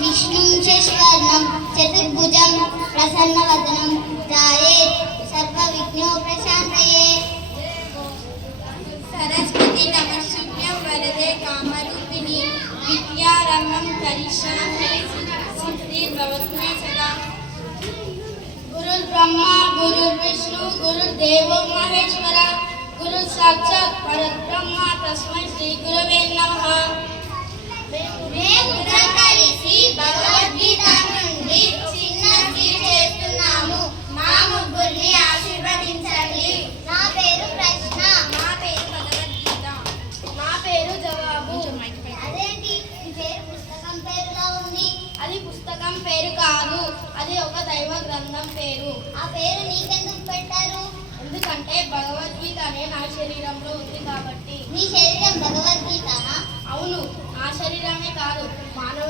विष्णुं शशिवर्णं चतुर्भुजं प्रसन्नवदनं ध्यायेत् सर्वविघ्नोपशान्तये। सरस्वती नमस्तुभ्यं वरदे कामरूपिणी विद्यारम्भं करिष्यामि सिद्धिर्भवतु मे सदा। गुरुर्ब्रह्मा गुरुर्विष्णु गुरुर्देवो महेश्वरः गुरु साक्षात् परब्रह्म तस्मै श्री गुरवे नमः। మేము కలిసి భగవద్గీత నుండి చిన్న స్వీట్ చేస్తున్నాము. మా ముగ్గురిని ఆశీర్వదించండి. నా పేరు ప్రశ్న. నా పేరు భగవద్గీత. నా పేరు జవాబు. అదేంటి ఈ పేరు పుస్తకం పేరులా ఉంది? అది పుస్తకం పేరు కాదు, అది ఒక దైవ గ్రంథం పేరు. ఆ పేరు నీకెందుకు పెట్టారు? ఎందుకంటే భగవద్గీత అనే నా శరీరంలో ఉంది కాబట్టి. నీ శరీరం భగవద్గీతనా? అవును, నా శరీరమే కాదు, మానవ